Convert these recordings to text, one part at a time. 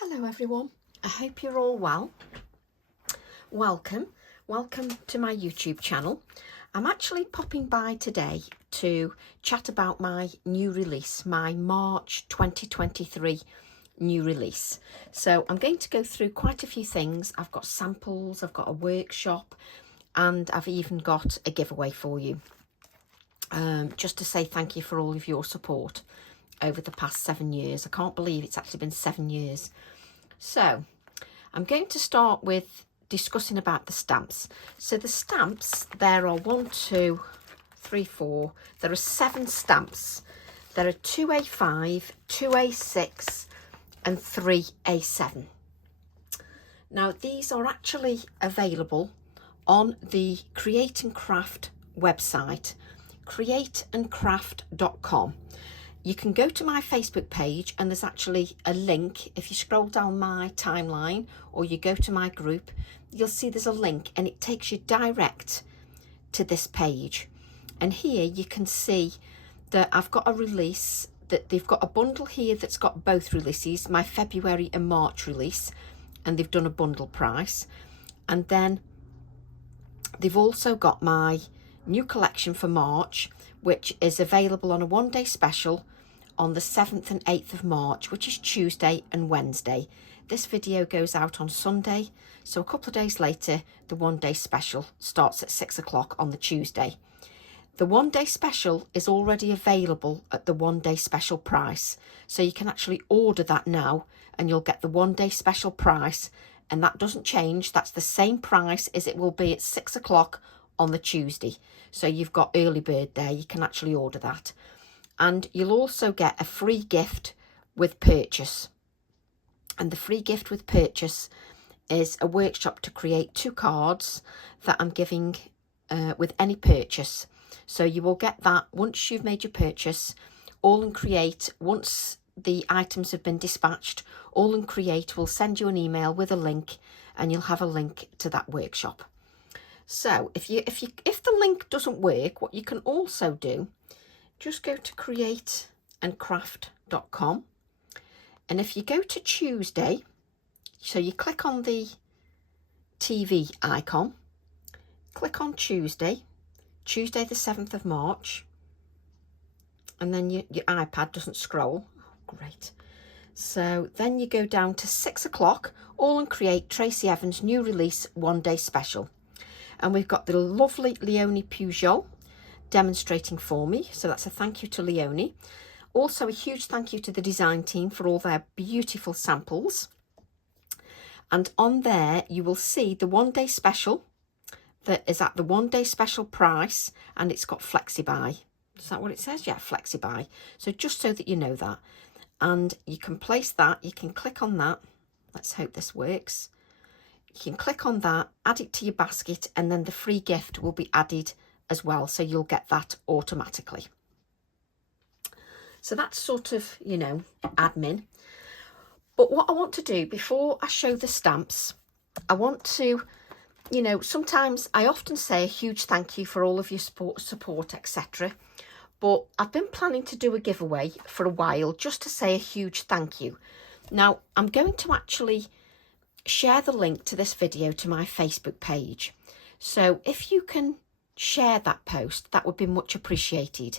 Hello everyone, I hope you're all well. Welcome to my YouTube channel. I'm actually popping by today to chat about my new release, my March 2023 new release. So I'm going to go through quite a few things. I've got samples, I've got a workshop, and I've even got a giveaway for you. Just to say thank you for all of your support over the past 7 years. I can't believe it's actually been 7 years. So I'm going to start with discussing about the stamps. So the stamps, there are 1, 2, 3, 4. There are 7 stamps. There are 2A5, 2A6 and 3A7. Now these are actually available on the Create and Craft website, createandcraft.com. You can go to my Facebook page and there's actually a link. If you scroll down my timeline or you go to my group, you'll see there's a link and it takes you direct to this page. And here you can see that I've got a release, that they've got a bundle here that's got both releases, my February and March release, and they've done a bundle price. And then they've also got my new collection for March, which is available on a 1-day special on the 7th and 8th of March, which is Tuesday and Wednesday. This video goes out on Sunday, so a couple of days later the 1-day special starts at 6 o'clock on the Tuesday. The 1-day special is already available at the 1-day special price, so you can actually order that now and you'll get the 1-day special price, and that doesn't change. That's the same price as it will be at 6 o'clock on the Tuesday. So you've got early bird there, you can actually order that. And you'll also get a free gift with purchase. And the free gift with purchase is a workshop to create 2 cards that I'm giving with any purchase. So you will get that once you've made your purchase. All in Create, once the items have been dispatched, All in Create will send you an email with a link, and you'll have a link to that workshop. So if the link doesn't work, what you can also do, just go to createandcraft.com, and if you go to Tuesday, so you click on the TV icon, click on Tuesday the 7th of March, and then your iPad doesn't scroll. Oh, great. So then you go down to 6 o'clock, All in Create, Tracy Evans new release 1-day special. And we've got the lovely Leonie Pujol demonstrating for me. So that's a thank you to Leonie. Also a huge thank you to the design team for all their beautiful samples. And on there you will see the 1-day special that is at the 1-day special price, and it's got FlexiBuy. Is that what it says? Yeah, FlexiBuy. So just so that you know that. And you can place that, you can click on that. Let's hope this works. You can click on that, add it to your basket, and then the free gift will be added as well. So you'll get that automatically. So that's sort of, you know, admin. But what I want to do before I show the stamps, I want to, you know, sometimes I often say a huge thank you for all of your support, etc. But I've been planning to do a giveaway for a while just to say a huge thank you. Now, I'm going to actually share the link to this video to my Facebook page. So if you can share that post, that would be much appreciated.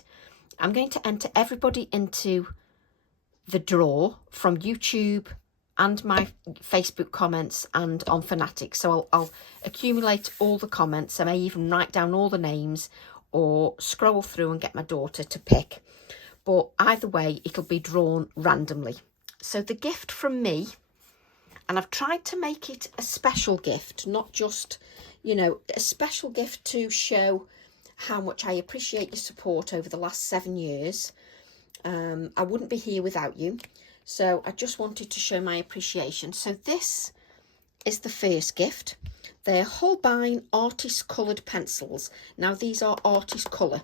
I'm going to enter everybody into the draw from YouTube and my Facebook comments and on Fanatics. So I'll accumulate all the comments. I may even write down all the names or scroll through and get my daughter to pick. But either way, it'll be drawn randomly. So the gift from me, and I've tried to make it a special gift, not just, you know, a special gift to show how much I appreciate your support over the last 7 years. I wouldn't be here without you. So I just wanted to show my appreciation. So this is the first gift. They're Holbein artist coloured pencils. Now these are artist colour.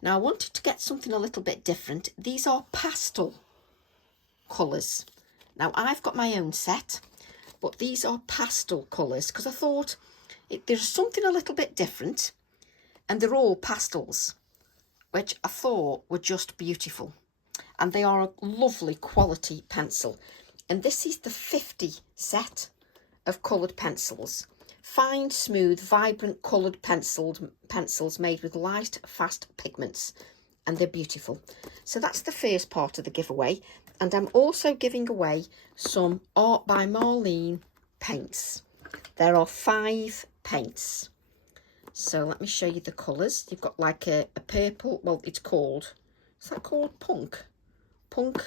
Now I wanted to get something a little bit different. These are pastel colours. Now I've got my own set, but these are pastel colours because I thought there's something a little bit different, and they're all pastels, which I thought were just beautiful. And they are a lovely quality pencil. And this is the 50 set of coloured pencils. Fine, smooth, vibrant coloured pencils made with light, fast pigments. And they're beautiful. So that's the first part of the giveaway. And I'm also giving away some Art by Marlene paints. There are 5 paints. So let me show you the colours. You've got like a purple, well, it's called, is that called punk? Punk,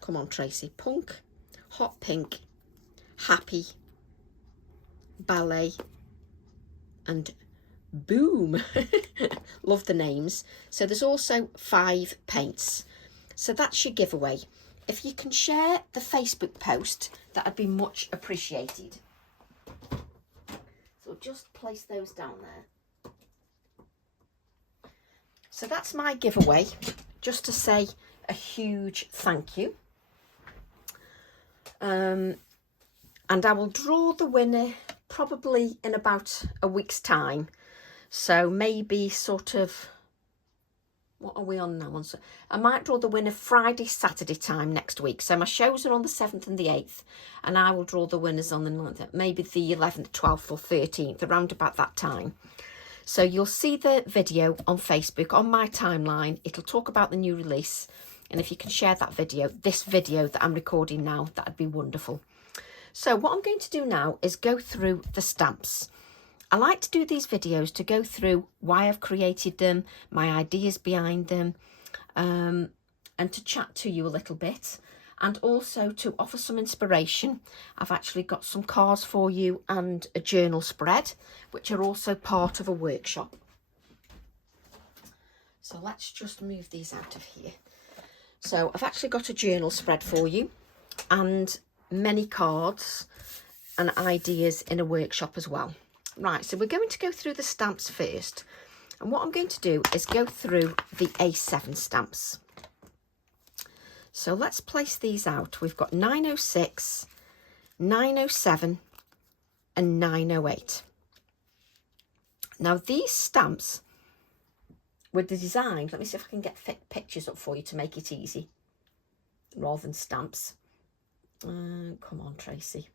come on Tracy, punk, hot pink, happy, ballet, and boom. Love the names. So there's also 5 paints. So that's your giveaway. If you can share the Facebook post, that would be much appreciated. So just place those down there. So that's my giveaway, just to say a huge thank you. And I will draw the winner probably in about a week's time. So maybe sort of, what are we on now? I might draw the winner Friday, Saturday time next week. So my shows are on the 7th and the 8th. And I will draw the winners on the 9th, maybe the 11th, 12th or 13th, around about that time. So you'll see the video on Facebook, on my timeline. It'll talk about the new release. And if you can share that video, this video that I'm recording now, that'd be wonderful. So what I'm going to do now is go through the stamps. I like to do these videos to go through why I've created them, my ideas behind them, and to chat to you a little bit, and also to offer some inspiration. I've actually got some cards for you and a journal spread, which are also part of a workshop. So let's just move these out of here. So I've actually got a journal spread for you and many cards and ideas in a workshop as well. Right, so we're going to go through the stamps first. And what I'm going to do is go through the A7 stamps. So let's place these out. We've got 906, 907 and 908. Now these stamps were designed, let me see if I can get pictures up for you to make it easy, rather than stamps. Come on, Tracy.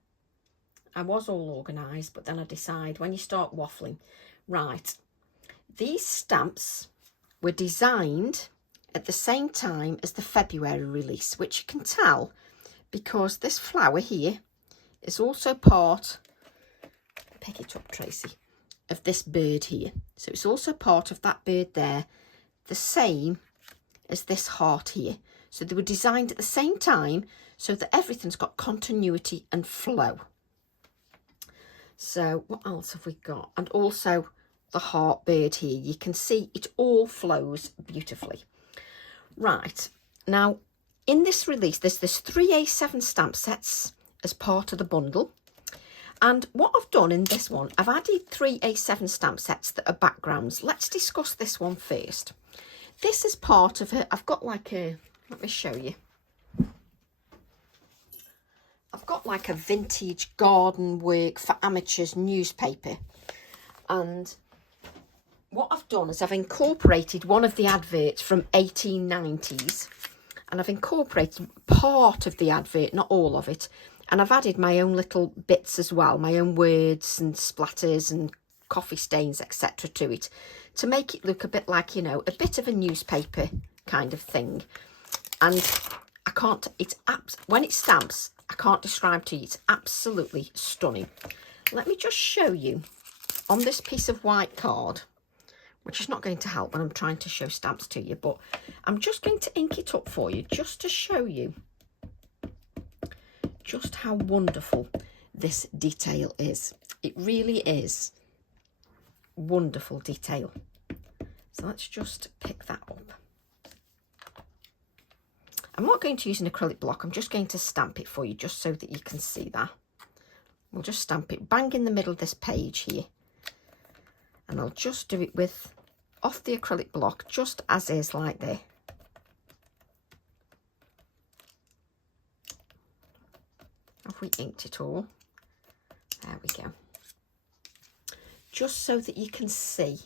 I was all organised, but then I decide when you start waffling. Right, these stamps were designed at the same time as the February release, which you can tell because this flower here is also part, pick it up Tracy, of this bird here. So it's also part of that bird there, the same as this heart here. So they were designed at the same time so that everything's got continuity and flow. So what else have we got? And also the heart bird here. You can see it all flows beautifully. Right, now in this release, there's 3 A7 stamp sets as part of the bundle. And what I've done in this one, I've added 3 A7 stamp sets that are backgrounds. Let's discuss this one first. This is part of it. I've got like a, let me show you. I've got like a vintage garden work for amateurs newspaper, and what I've done is I've incorporated one of the adverts from 1890s, and I've incorporated part of the advert, not all of it, and I've added my own little bits as well, my own words and splatters and coffee stains, etc. to it, to make it look a bit like, you know, a bit of a newspaper kind of thing. And I can't, it's when it stamps, I can't describe to you, it's absolutely stunning. Let me just show you on this piece of white card, which is not going to help when I'm trying to show stamps to you, but I'm just going to ink it up for you just to show you just how wonderful this detail is. It really is wonderful detail. So let's just pick that up. I'm not going to use an acrylic block. I'm just going to stamp it for you just so that you can see that. We'll just stamp it bang in the middle of this page here. And I'll just do it with off the acrylic block just as is like there. Have we inked it all? There we go. Just so that you can see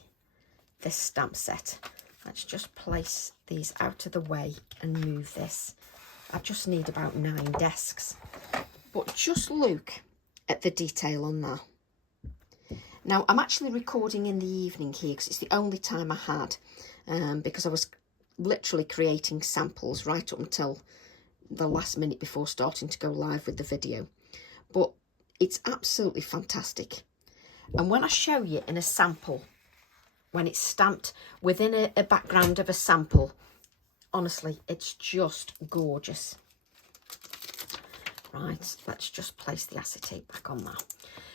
this stamp set. Let's just place these out of the way and move this. I just need about 9 desks. But just look at the detail on that. Now, I'm actually recording in the evening here because it's the only time I had, because I was literally creating samples right up until the last minute before starting to go live with the video. But it's absolutely fantastic. And when I show you in a sample, when it's stamped within a background of a sample, honestly, it's just gorgeous. Right, let's just place the acetate back on that.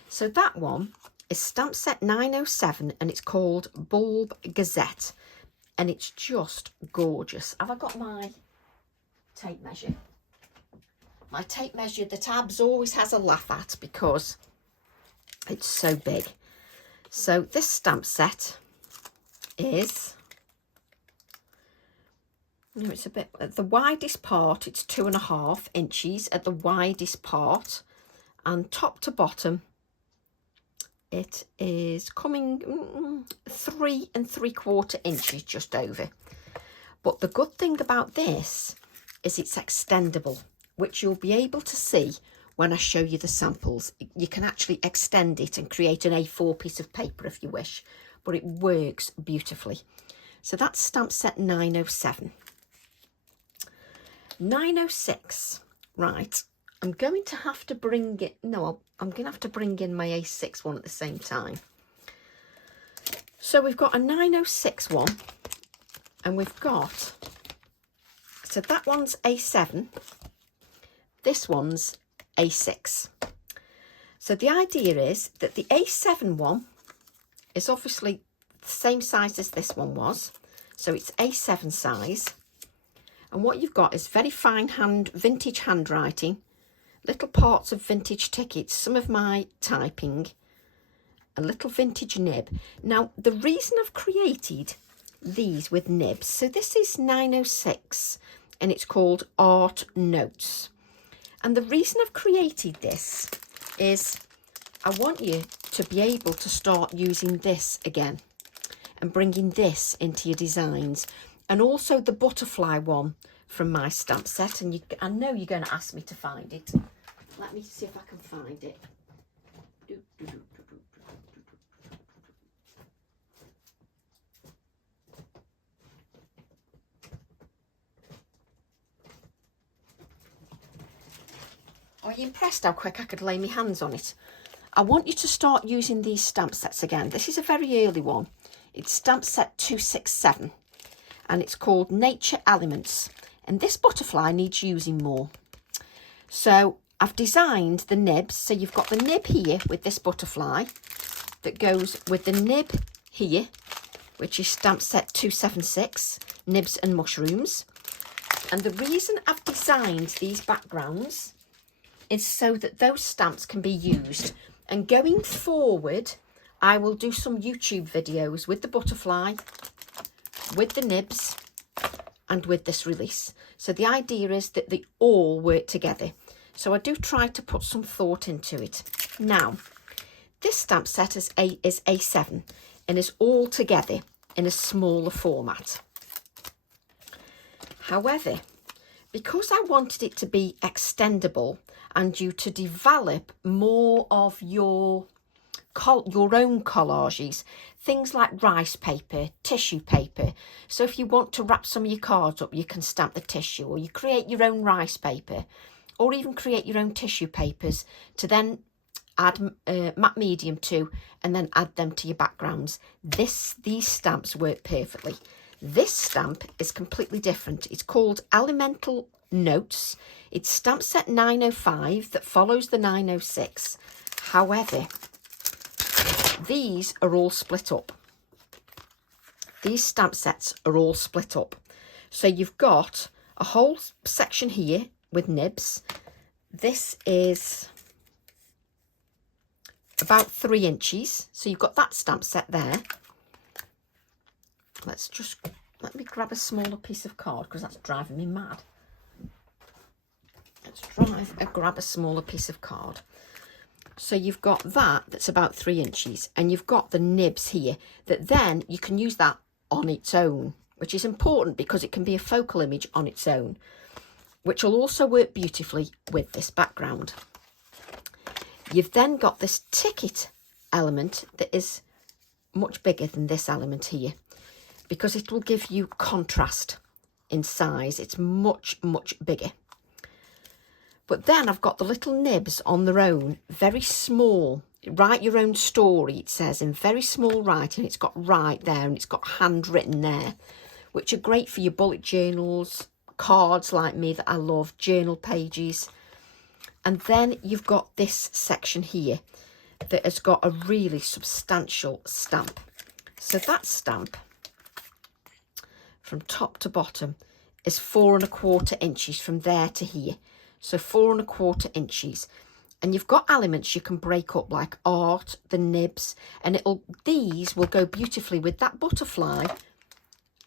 So that one is stamp set 907 and it's called Bulb Gazette. And it's just gorgeous. Have I got my tape measure? My tape measure that Abs always has a laugh at because it's so big. So this stamp set is, you know, it's a bit, at the widest part, it's 2.5 inches at the widest part, and top to bottom, it is coming 3 3/4 inches, just over. But the good thing about this is it's extendable, which you'll be able to see when I show you the samples. You can actually extend it and create an A4 piece of paper if you wish, but it works beautifully. So that's stamp set 907. 906, right, I'm going to have to bring it, no, I'm going to have to bring in my A6 one at the same time. So we've got a 906 one, and we've got, so that one's A7, this one's A6. So the idea is that the A7 one is obviously the same size as this one was, so it's A7 size. And what you've got is very fine vintage handwriting, little parts of vintage tickets, some of my typing, a little vintage nib. Now, the reason I've created these with nibs, so this is 906 and it's called Art Notes. And the reason I've created this is I want you to be able to start using this again and bringing this into your designs. And also the butterfly one from my stamp set. And I know you're going to ask me to find it. Let me see if I can find it. Are you impressed how quick I could lay my hands on it? I want you to start using these stamp sets again. This is a very early one. It's stamp set 267 and it's called Nature Elements. And this butterfly needs using more. So I've designed the nibs. So you've got the nib here with this butterfly that goes with the nib here, which is stamp set 276, Nibs and Mushrooms. And the reason I've designed these backgrounds is so that those stamps can be used. And going forward, I will do some YouTube videos with the butterfly, with the nibs, and with this release. So the idea is that they all work together. So I do try to put some thought into it. Now, this stamp set is A7 and is all together in a smaller format. However, because I wanted it to be extendable and you to develop more of your own collages, things like rice paper, tissue paper. So if you want to wrap some of your cards up, you can stamp the tissue, or you create your own rice paper, or even create your own tissue papers to then add matte medium to, and then add them to your backgrounds. These stamps work perfectly. This stamp is completely different. It's called Elemental Notes. It's stamp set 905 that follows the 906. However, these are all split up. These stamp sets are all split up. So you've got a whole section here with nibs. This is about 3 inches. So you've got that stamp set there. Let me grab a smaller piece of card because that's driving me mad. Grab a smaller piece of card. So you've got that's about 3 inches, and you've got the nibs here that then you can use that on its own, which is important because it can be a focal image on its own. which will also work beautifully with this background. You've then got this ticket element that is much bigger than this element here, because it will give you contrast in size. It's much, much bigger. But then I've got the little nibs on their own, very small. Write your own story, it says, in very small writing. It's got write there and it's got handwritten there, which are great for your bullet journals, cards like me that I love, journal pages. And then you've got this section here that has got a really substantial stamp. So that stamp from top to bottom is 4¼ inches from there to here. So 4¼ inches. And you've got elements you can break up like art, the nibs, and these will go beautifully with that butterfly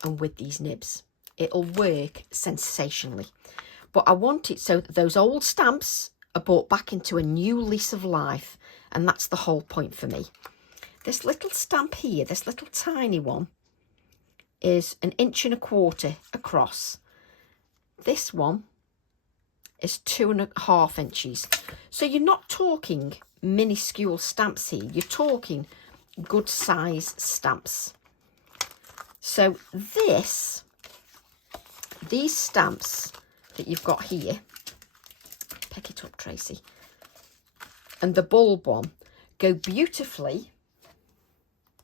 and with these nibs. It'll work sensationally. But I want it so that those old stamps are brought back into a new lease of life, and that's the whole point for me. This little stamp here, this little tiny one, is 1¼ inch across. This one is 2½ inches. So you're not talking minuscule stamps here, you're talking good size stamps. So these stamps that you've got here, pick it up Tracy, and the bulb one go beautifully,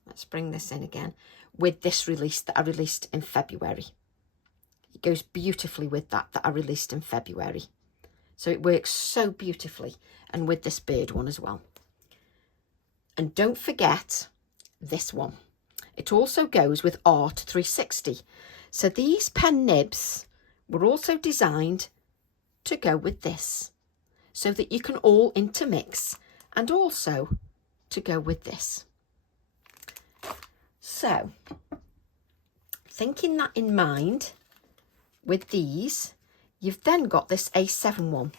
let's bring this in again, with this release that I released in February. It goes beautifully with that I released in February. So it works so beautifully, and with this bird one as well. And don't forget this one. It also goes with Art 360. So these pen nibs were also designed to go with this, so that you can all intermix, and also to go with this. So, thinking that in mind, with these, you've then got this A7 one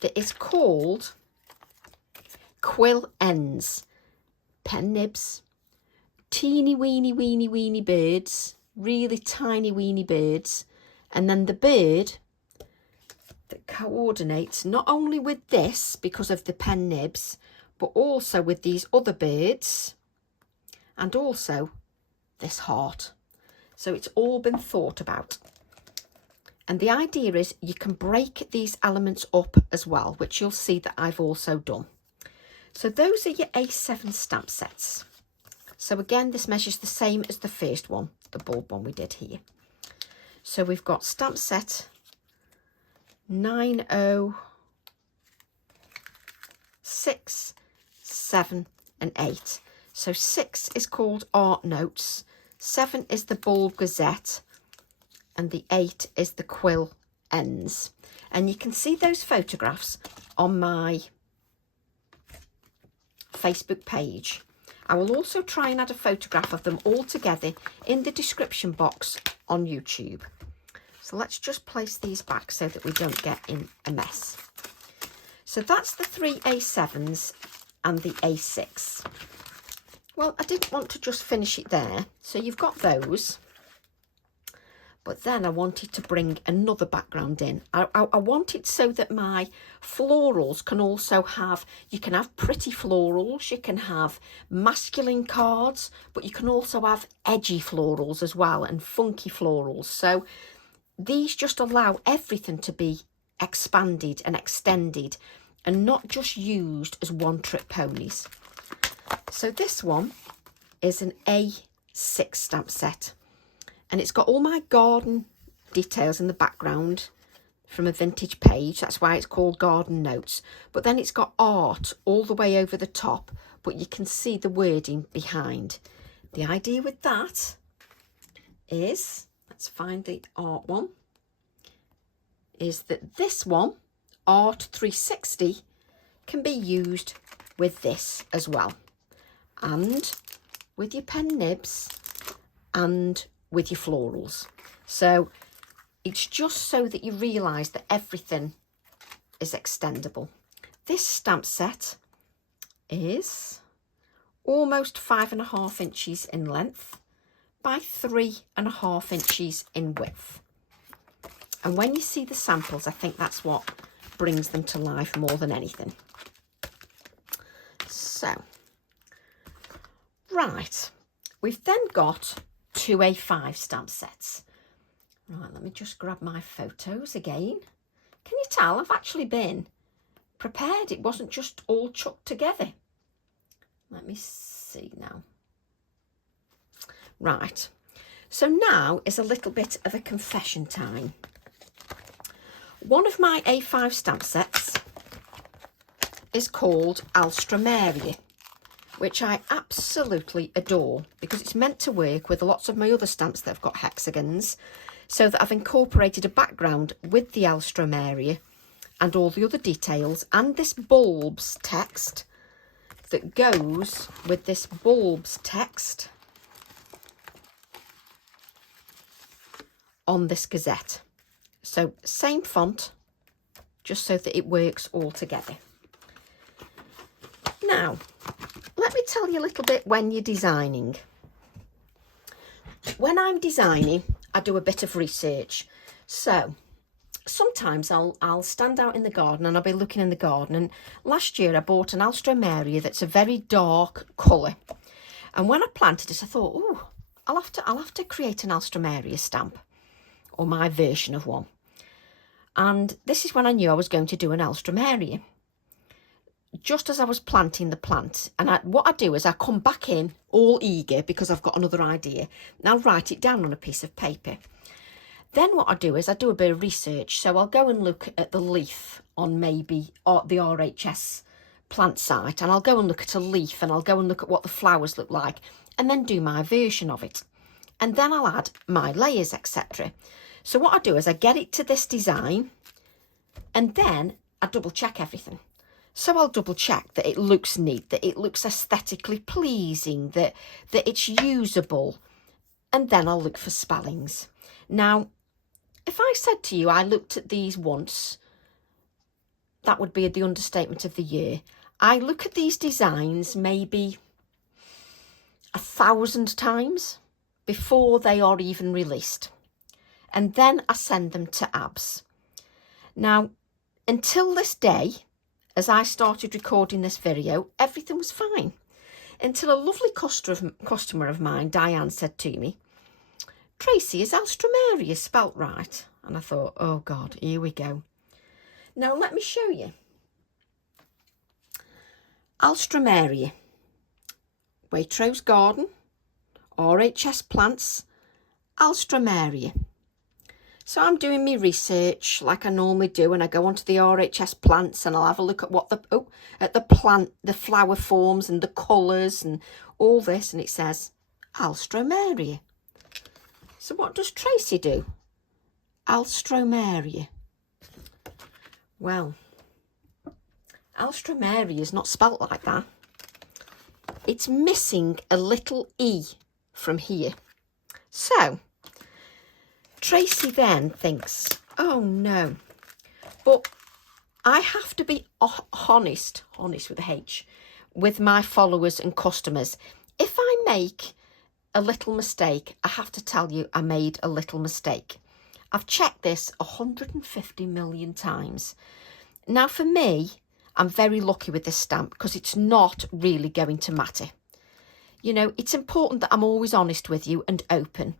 that is called Quill Ends. Pen nibs, teeny weeny birds, really tiny weeny birds, and then the bird that coordinates not only with this because of the pen nibs, but also with these other birds, and also this heart. So it's all been thought about. And the idea is you can break these elements up as well, which you'll see that I've also done. So those are your A7 stamp sets. So again, this measures the same as the first one, the bulb one we did here. So we've got stamp set 906, 7 and 8. So 6 is called Art Notes, 7 is the Bulb Gazette, and the 8 is the Quill Ends. And you can see those photographs on my Facebook page. I will also try and add a photograph of them all together in the description box on YouTube. So let's just place these back so that we don't get in a mess. So that's the 3 A7s and the A6. Well, I didn't want to just finish it there. So you've got those. But then I wanted to bring another background in. I want it so that my florals can also have, you can have pretty florals, you can have masculine cards, but you can also have edgy florals as well, and funky florals. So these just allow everything to be expanded and extended, and not just used as one-trick ponies. So this one is an A6 stamp set. And it's got all my garden details in the background from a vintage page. That's why it's called Garden Notes. But then it's got art all the way over the top, but you can see the wording behind. The idea with that is, let's find the art one, is that this one, Art 360, can be used with this as well. And with your pen nibs and with your florals. So it's just so that you realise that everything is extendable. This stamp set is almost 5½ inches in length by 3½ inches in width. And when you see the samples, I think that's what brings them to life more than anything. So, right, we've then got 2 A5 stamp sets. Right, let me just grab my photos again. Can you tell I've actually been prepared? It wasn't just all chucked together. Let me see now. Right, so now is a little bit of a confession time. One of my A5 stamp sets is called Alstroemeria, which I absolutely adore because it's meant to work with lots of my other stamps that have got hexagons, so that I've incorporated a background with the Alstroemeria and all the other details and this bulbs text that goes with this bulbs text on this gazette. So same font, just so that it works all together. Now, let me tell you a little bit when you're designing. When I'm designing, I do a bit of research. So sometimes I'll stand out in the garden and I'll be looking in the garden. And last year I bought an Alstroemeria that's a very dark colour. And when I planted it, I thought, oh, I'll have to create an Alstroemeria stamp, or my version of one. And this is when I knew I was going to do an Alstroemeria. Just as I was planting the plant, and what I do is I come back in all eager because I've got another idea, and I'll write it down on a piece of paper. Then what I do is I do a bit of research, so I'll go and look at the leaf on maybe the RHS plant site, and I'll go and look at a leaf, and I'll go and look at what the flowers look like, and then do my version of it. And then I'll add my layers, etc. So what I do is I get it to this design, and then I double check everything. So I'll double check that it looks neat, that it looks aesthetically pleasing, that it's usable, and then I'll look for spellings. Now, if I said to you I looked at these once, that would be the understatement of the year. I look at these designs maybe 1,000 times before they are even released. And then I send them to ABS. Now, until this day, as I started recording this video, everything was fine. Until a lovely customer of mine, Diane, said to me, Tracy, is Alstroemeria spelt right? And I thought, oh God, here we go. Now let me show you. Alstroemeria, Waitrose Garden, RHS Plants, Alstroemeria. So I'm doing my research like I normally do, and I go onto the RHS plants and I'll have a look at what the flower forms and the colours and all this, and it says Alstroemeria. So what does Tracy do? Alstroemeria. Well, Alstroemeria is not spelt like that. It's missing a little E from here. So Tracy then thinks, oh no, but I have to be honest with a H, with my followers and customers. If I make a little mistake, I have to tell you I made a little mistake. I've checked this 150 million times. Now for me, I'm very lucky with this stamp because it's not really going to matter. You know, it's important that I'm always honest with you and open.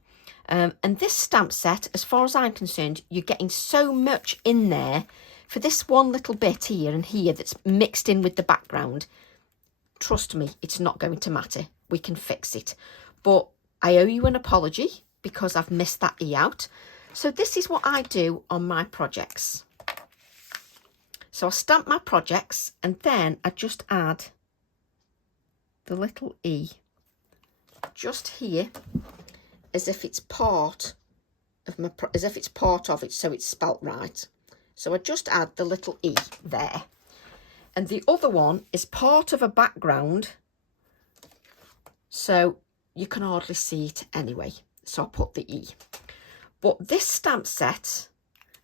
And this stamp set, as far as I'm concerned, you're getting so much in there for this one little bit here and here that's mixed in with the background. Trust me, it's not going to matter. We can fix it. But I owe you an apology because I've missed that E out. So this is what I do on my projects. So I stamp my projects and then I just add the little E just here, as if it's part of it, so it's spelt right. So I just add the little E there. And the other one is part of a background, so you can hardly see it anyway. So I put the E. But this stamp set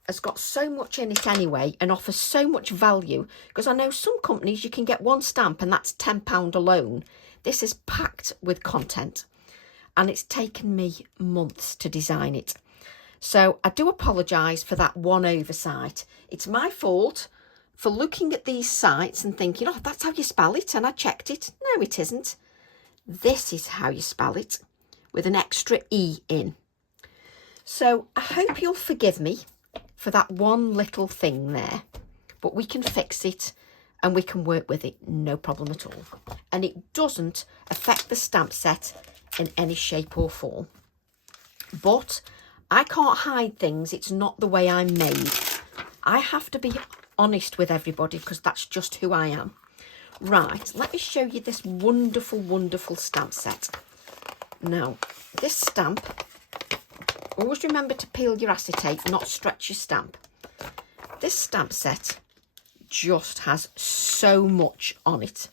has got so much in it anyway and offers so much value, because I know some companies you can get one stamp and that's £10 alone. This is packed with content. And it's taken me months to design it. So I do apologise for that one oversight. It's my fault for looking at these sites and thinking, oh, that's how you spell it, and I checked it. No, it isn't. This is how you spell it, with an extra E in. So I hope you'll forgive me for that one little thing there, but we can fix it and we can work with it, no problem at all. And it doesn't affect the stamp set in any shape or form. But I can't hide things. It's not the way I'm made. I have to be honest with everybody because that's just who I am. Right, let me show you this wonderful, wonderful stamp set. Now, this stamp, always remember to peel your acetate, not stretch your stamp. This stamp set just has so much on it.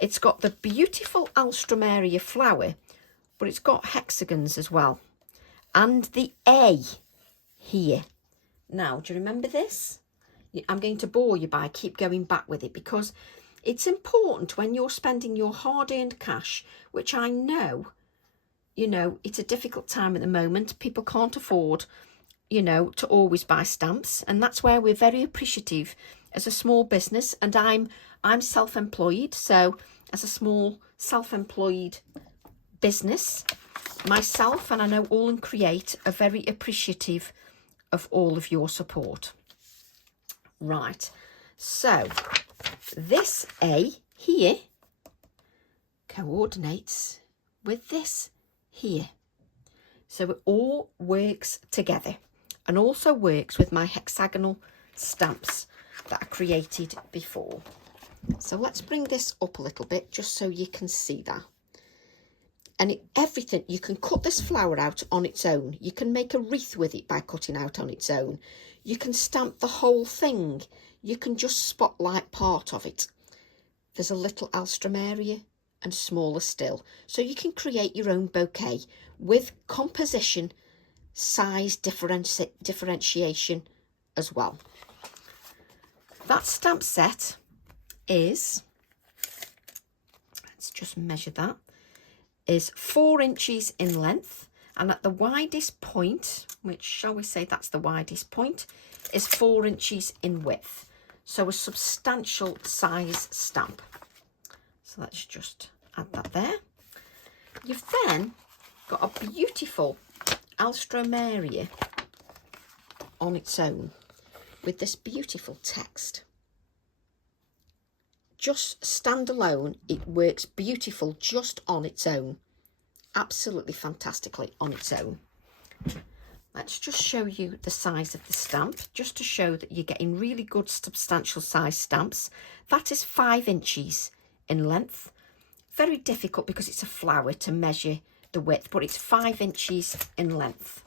It's got the beautiful Alstroemeria flower, but it's got hexagons as well. And the A here. Now, do you remember this? I'm going to bore you by keep going back with it because it's important when you're spending your hard-earned cash, which I know, you know, it's a difficult time at the moment. People can't afford, you know, to always buy stamps. And that's where we're very appreciative as a small business. And I'm self-employed. So as a small self-employed business myself, and I know All and Create are very appreciative of all of your support. Right, so this A here coordinates with this here. So it all works together and also works with my hexagonal stamps that I created before. So let's bring this up a little bit just so you can see that. And everything, you can cut this flower out on its own. You can make a wreath with it by cutting out on its own. You can stamp the whole thing. You can just spotlight part of it. There's a little Alstroemeria and smaller still. So you can create your own bouquet with composition, size differentiation as well. That stamp set is, let's just measure that, is 4 inches in length, and at the widest point, which shall we say that's the widest point, is 4 inches in width. So a substantial size stamp. So let's just add that there. You've then got a beautiful Alstroemeria on its own with this beautiful text. Just standalone, it works beautiful just on its own. Absolutely fantastically on its own. Let's just show you the size of the stamp, just to show that you're getting really good substantial size stamps. That is 5 inches in length. Very difficult because it's a flower to measure the width, but it's 5 inches in length.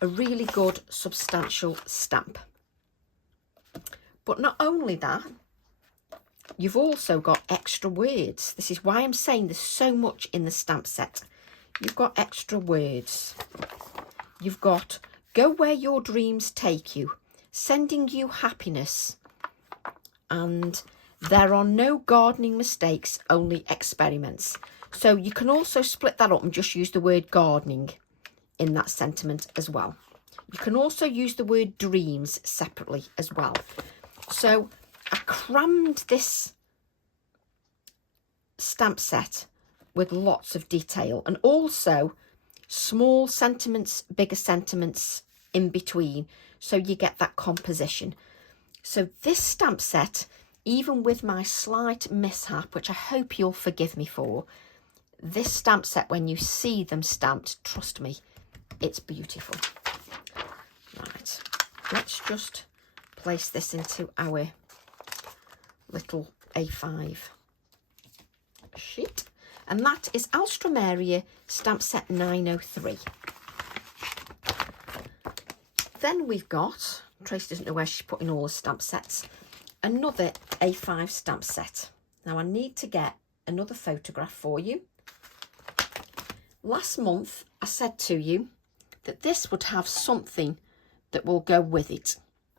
A really good substantial stamp. But not only that, you've also got extra words. This is why I'm saying there's so much in the stamp set. You've got extra words. You've got go where your dreams take you, sending you happiness. And there are no gardening mistakes, only experiments. So you can also split that up and just use the word gardening in that sentiment as well. You can also use the word dreams separately as well. So I crammed this stamp set with lots of detail and also small sentiments, bigger sentiments in between, so you get that composition. So this stamp set, even with my slight mishap, which I hope you'll forgive me for, this stamp set, when you see them stamped, trust me, it's beautiful. Right, let's just place this into our little A5 sheet, and that is Alstroemeria stamp set 903. Then we've got, Tracy doesn't know where she's putting all the stamp sets, another A5 stamp set. Now I need to get another photograph for you. Last month I said to you that this would have something that will go with it,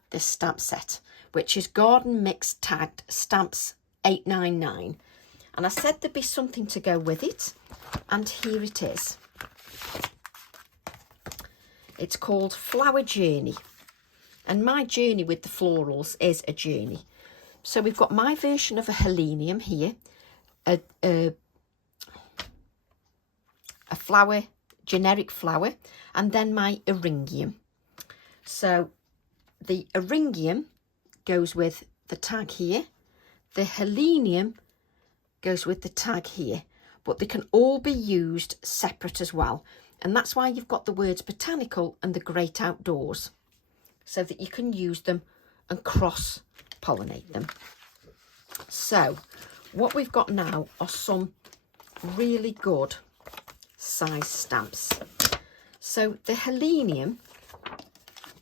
this stamp set, which is Garden Mix tagged stamps 899. And I said there'd be something to go with it, and here it is. It's called Flower Journey. And my journey with the florals is a journey. So we've got my version of a helenium here, a flower, generic flower, and then my eryngium. So the eryngium goes with the tag here. The helenium goes with the tag here, but they can all be used separate as well. And that's why you've got the words botanical and the great outdoors, so that you can use them and cross-pollinate them. So what we've got now are some really good size stamps. So the helenium,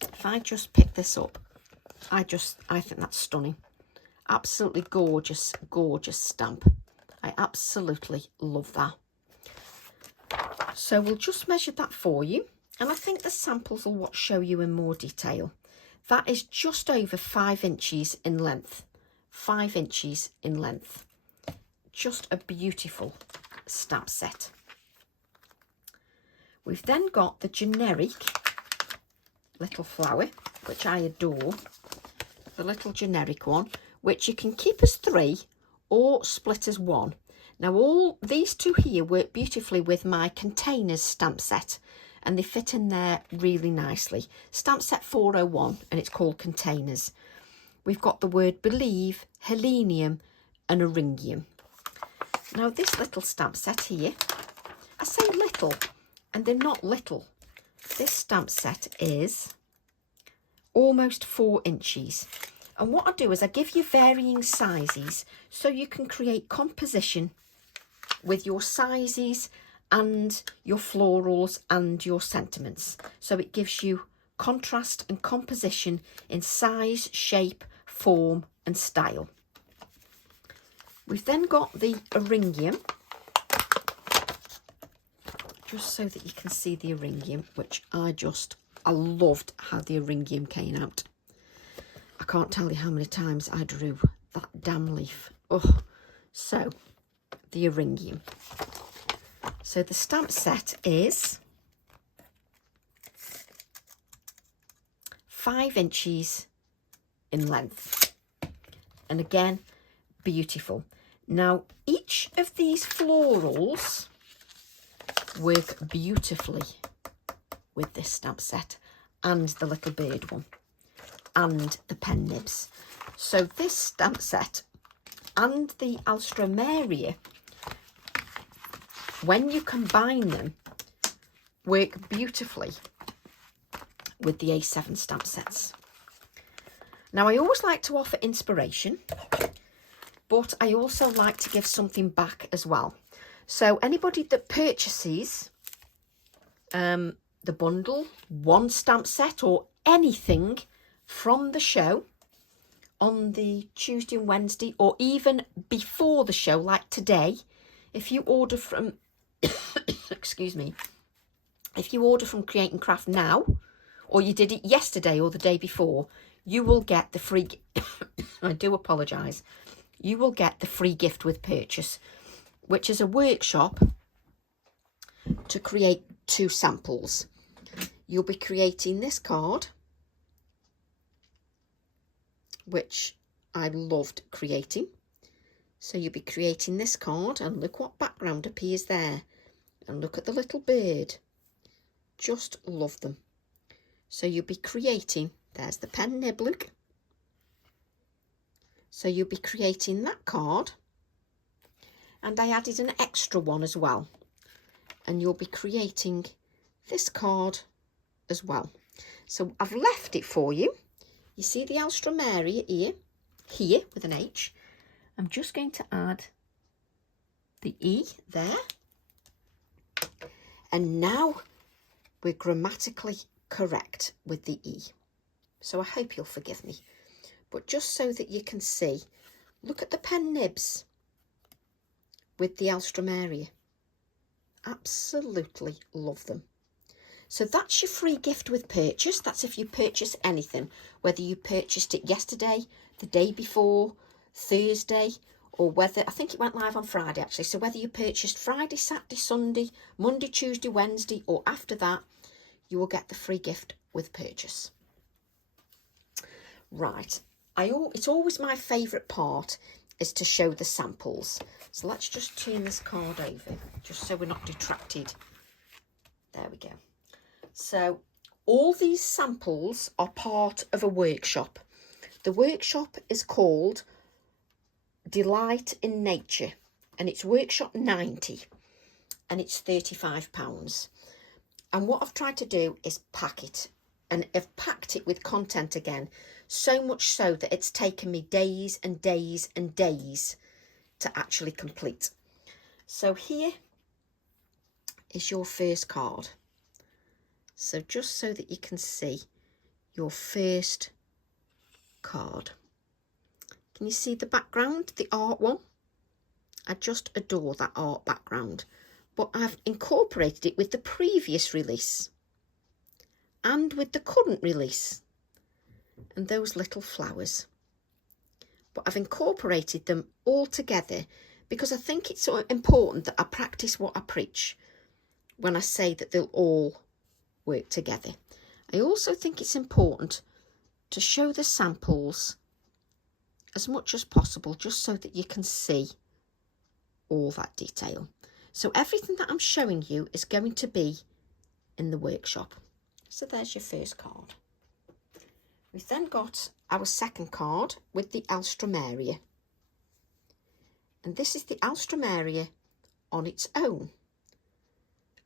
if I just pick this up, I think that's stunning. Absolutely gorgeous, gorgeous stamp. I absolutely love that. So we'll just measure that for you. And I think the samples will show you in more detail. That is just over 5 inches in length. 5 inches in length. Just a beautiful stamp set. We've then got the generic little flower, which I adore. The little generic one, which you can keep as 3 or split as 1. Now all these two here work beautifully with my containers stamp set, and they fit in there really nicely. Stamp set 401, and it's called containers. We've got the word believe, helenium and eryngium. Now this little stamp set here, I say little, and they're not little. This stamp set is almost 4 inches. And what I do is I give you varying sizes so you can create composition with your sizes and your florals and your sentiments. So it gives you contrast and composition in size, shape, form and style. We've then got the eryngium, just so that you can see the eryngium, which I loved how the eryngium came out. I can't tell you how many times I drew that damn leaf. Oh, so the eryngium. So the stamp set is 5 inches in length. And again, beautiful. Now, each of these florals work beautifully with this stamp set and the little bird one and the pen nibs. So this stamp set and the Alstroemeria, when you combine them, work beautifully with the A7 stamp sets. Now I always like to offer inspiration, but I also like to give something back as well. So anybody that purchases the bundle, one stamp set or anything from the show on the Tuesday and Wednesday, or even before the show like today, if you order from excuse me, if you order from Create and Craft now, or you did it yesterday or the day before, you will get the free I do apologise, you will get the free gift with purchase, which is a workshop to create 2 samples. You'll be creating this card, which I loved creating. So you'll be creating this card, and look what background appears there. And look at the little bird. Just love them. So you'll be creating, there's the pen nib, look. So you'll be creating that card. And I added an extra one as well. And you'll be creating this card as well. So I've left it for you. You see the Alstroemeria here with an H. I'm just going to add the E there. And now we're grammatically correct with the E. So I hope you'll forgive me. But just so that you can see, look at the pen nibs with the Alstroemeria. Absolutely love them. So that's your free gift with purchase. That's if you purchase anything, whether you purchased it yesterday, the day before, Thursday, or whether, I think it went live on Friday actually, so whether you purchased Friday, Saturday, Sunday, Monday, Tuesday, Wednesday, or after that, you will get the free gift with purchase. Right, it's always my favourite part is to show the samples. So let's just turn this card over, just so we're not detracted. There we go. So all these samples are part of a workshop. The workshop is called Delight in Nature, and it's workshop 90, and it's £35. And what I've tried to do is pack it, and I've packed it with content again, so much so that it's taken me days and days and days to actually complete. So here is your first card. So just so that you can see your first card. Can you see the background, the art one? I just adore that art background, but I've incorporated it with the previous release and with the current release and those little flowers. But I've incorporated them all together because I think it's so important that I practice what I preach when I say that they'll all work together. I also think it's important to show the samples as much as possible, just so that you can see all that detail. So everything that I'm showing you is going to be in the workshop. So there's your first card. We've then got our second card with the Alstroemeria. And this is the Alstroemeria on its own.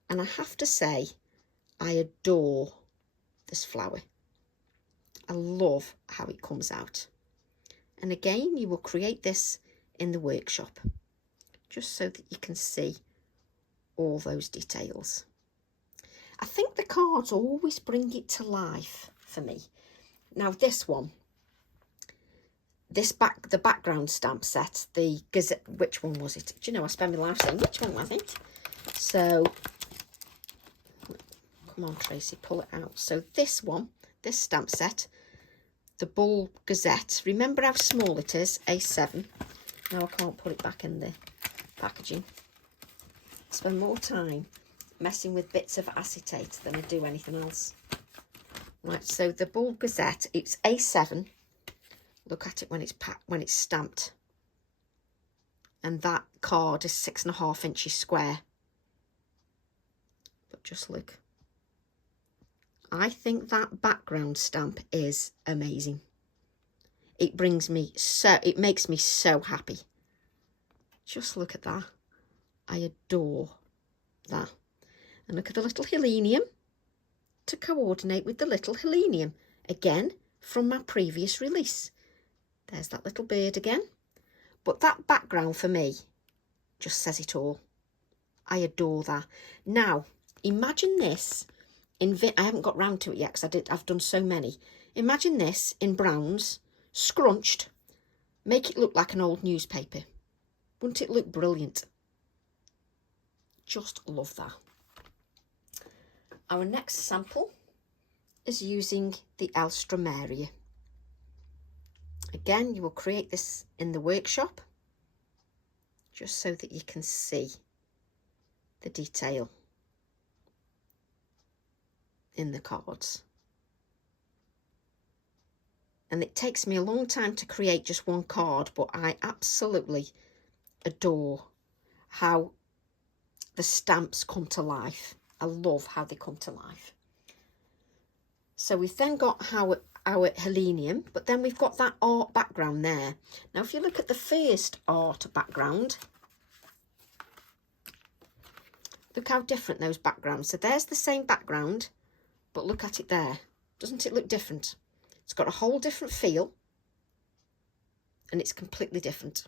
And I have to say, I adore this flower. I love how it comes out. And again, you will create this in the workshop, just so that you can see all those details. I think the cards always bring it to life for me. Now this one, the background stamp set, the Gazette, which one was it? Do you know, I spend my life saying, which one was it? So, come on Tracy, pull it out. So this one, this stamp set, the Bull Gazette. Remember how small it is, A7. Now I can't put it back in the packaging. I spend more time messing with bits of acetate than I do anything else. Right, so the Bull Gazette, it's A7. Look at it when it's packed, when it's stamped. And that card is 6.5 inches square. But just look. I think that background stamp is amazing. It makes me so happy. Just look at that. I adore that. And look at the little helenium to coordinate with the little helenium. Again, from my previous release. There's that little bird again. But that background for me just says it all. I adore that. Now, imagine this in I haven't got round to it yet because I've done so many. Imagine this in browns, scrunched. Make it look like an old newspaper. Wouldn't it look brilliant? Just love that. Our next sample is using the Alstroemeria. Again, you will create this in the workshop, just so that you can see the detail in the cards. And it takes me a long time to create just one card, but I absolutely adore how the stamps come to life. I love how they come to life. So we've then got our helenium, but then we've got that art background there. Now, if you look at the first art background, look how different those backgrounds. So there's the same background, but look at it there. Doesn't it look different? It's got a whole different feel, and it's completely different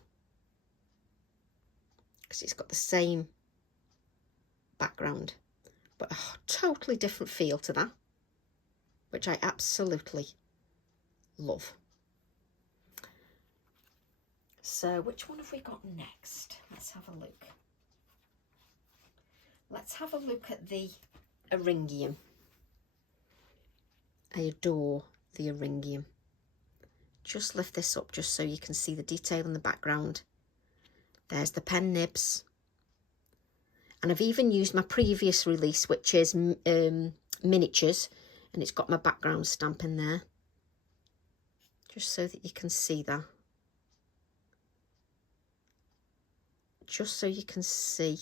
because it's got the same background, but a totally different feel to that, which I absolutely love. So which one have we got next? Let's have a look. Let's have a look at the Eryngium. I adore the Eryngium. Just lift this up just so you can see the detail in the background. There's the pen nibs. And I've even used my previous release, which is miniatures, and it's got my background stamp in there, just so that you can see that. Just so you can see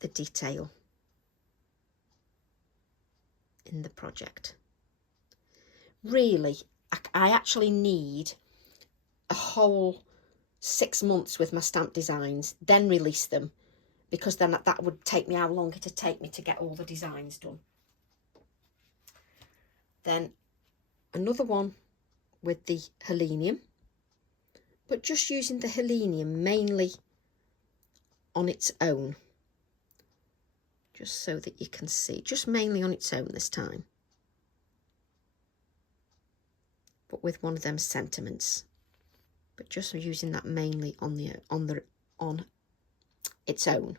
the detail in the project. Really, I actually need a whole 6 months with my stamp designs, then release them, because then that would take me how long it'd take me to get all the designs done. Then another one with the Helenium, but just using the Helenium mainly on its own, just so that you can see, just mainly on its own this time, but with one of them sentiments, but just using that mainly on its own.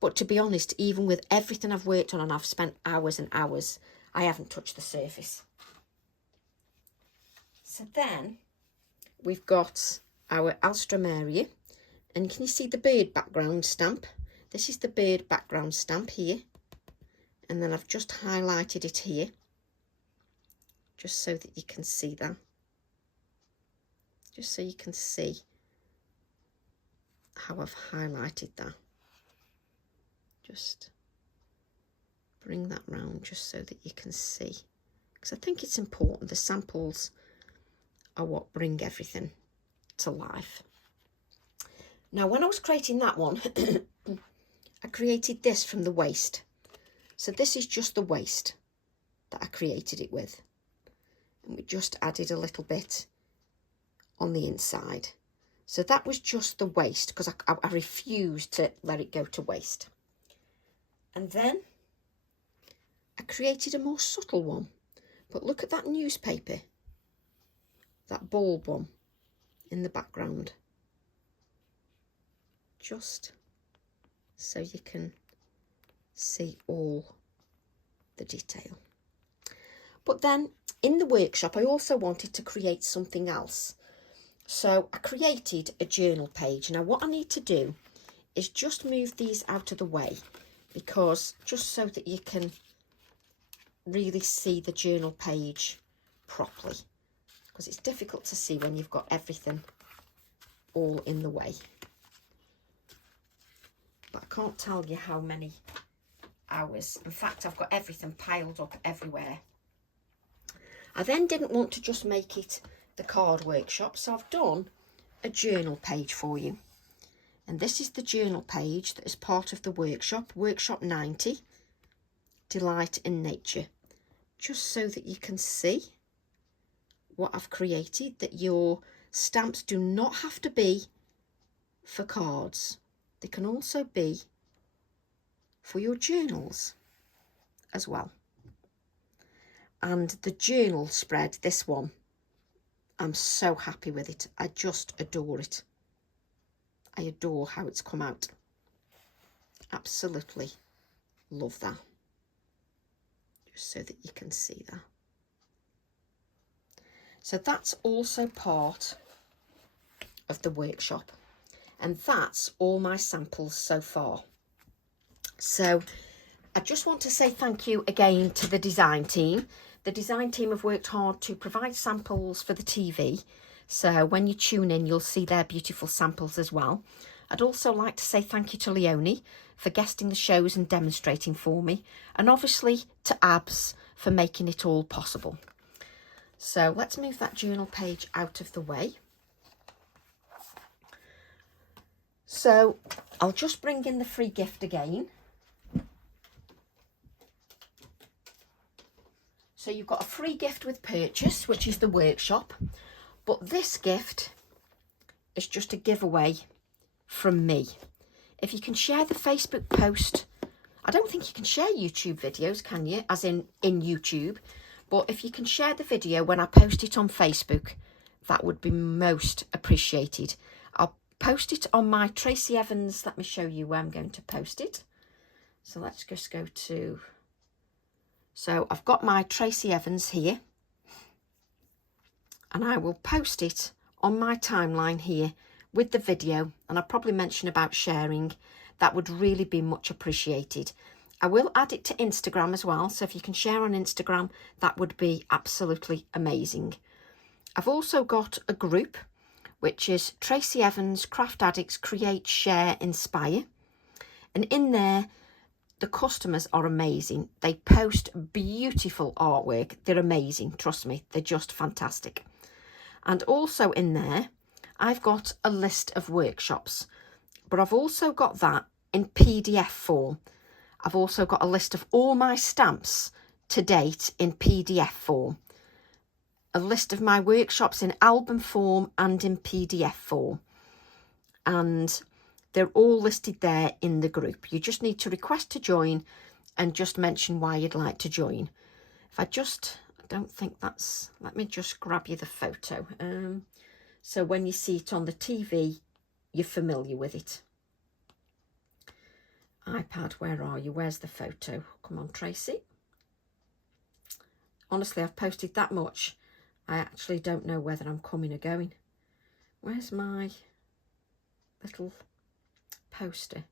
But to be honest, even with everything I've worked on, and I've spent hours and hours, I haven't touched the surface. So then we've got our Alstroemeria, and can you see the bird background stamp? This is the bird background stamp here, and then I've just highlighted it here, just so that you can see that. Just so you can see how I've highlighted that. Just bring that round just so that you can see, because I think it's important. The samples are what bring everything to life. Now, when I was creating that one, I created this from the waist. So this is just the waist that I created it with. And we just added a little bit on the inside. So that was just the waist, because I refused to let it go to waste. And then I created a more subtle one. But look at that newspaper, that bulb one in the background. Just so you can see all the detail. But then in the workshop, I also wanted to create something else. So I created a journal page. Now what I need to do is just move these out of the way, because just so that you can really see the journal page properly, because it's difficult to see when you've got everything all in the way. But I can't tell you how many hours. In fact, I've got everything piled up everywhere. I then didn't want to just make it the card workshop, so I've done a journal page for you. And this is the journal page that is part of the workshop, workshop 90, Delight in Nature. Just so that you can see what I've created, that your stamps do not have to be for cards. They can also be for your journals as well. And the journal spread, this one, I'm so happy with it. I just adore it. I adore how it's come out. Absolutely love that. Just so that you can see that. So that's also part of the workshop. And that's all my samples so far. So I just want to say thank you again to the design team. The design team have worked hard to provide samples for the TV. So when you tune in, you'll see their beautiful samples as well. I'd also like to say thank you to Leonie for guesting the shows and demonstrating for me. And obviously to Abs for making it all possible. So let's move that journal page out of the way. So I'll just bring in the free gift again. So you've got a free gift with purchase, which is the workshop. But this gift is just a giveaway from me. If you can share the Facebook post, I don't think you can share YouTube videos, can you? As in YouTube. But if you can share the video when I post it on Facebook, that would be most appreciated. I'll post it on my Tracy Evans. Let me show you where I'm going to post it. So let's just go to... So I've got my Tracy Evans here. And I will post it on my timeline here with the video. And I'll probably mention about sharing. That would really be much appreciated. I will add it to Instagram as well, so if you can share on Instagram, that would be absolutely amazing. I've also got a group, which is Tracy Evans Craft Addicts Create, Share, Inspire. And in there, the customers are amazing. They post beautiful artwork. They're amazing, trust me, they're just fantastic. And also in there, I've got a list of workshops, but I've also got that in PDF form. I've also got a list of all my stamps to date in PDF form. A list of my workshops in album form and in PDF form. And they're all listed there in the group. You just need to request to join and just mention why you'd like to join. I don't think that's, let me just grab you the photo. So when you see it on the TV, you're familiar with it. iPad, where are you? Where's the photo? Come on, Tracy. Honestly, I've posted that much. I actually don't know whether I'm coming or going. Where's my little poster?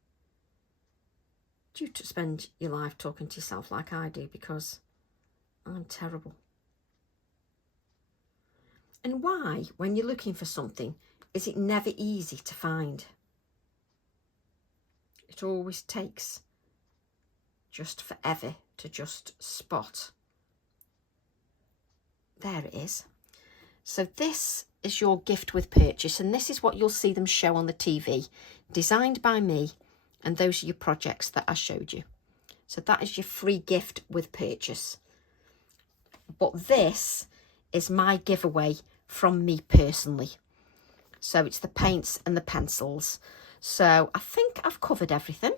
Do you spend your life talking to yourself like I do? Because I'm terrible. And why, when you're looking for something, is it never easy to find? It always takes just forever to just spot. There it is. So this is your gift with purchase, and this is what you'll see them show on the TV, designed by me, and those are your projects that I showed you. So that is your free gift with purchase. But this is my giveaway from me personally. So it's the paints and the pencils. So I think I've covered everything,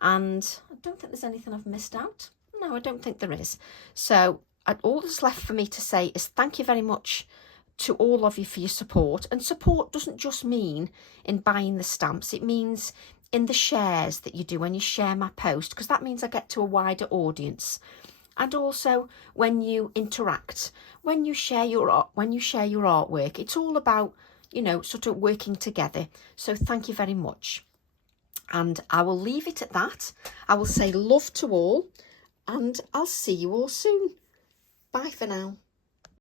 and I don't think there's anything I've missed out. No, I don't think there is. So all that's left for me to say is thank you very much to all of you for your support. And support doesn't just mean in buying the stamps. It means in the shares that you do when you share my post, because that means I get to a wider audience. And also when you interact, when you share your artwork, it's all about, you know, sort of working together. So thank you very much. And I will leave it at that. I will say love to all, and I'll see you all soon. Bye for now.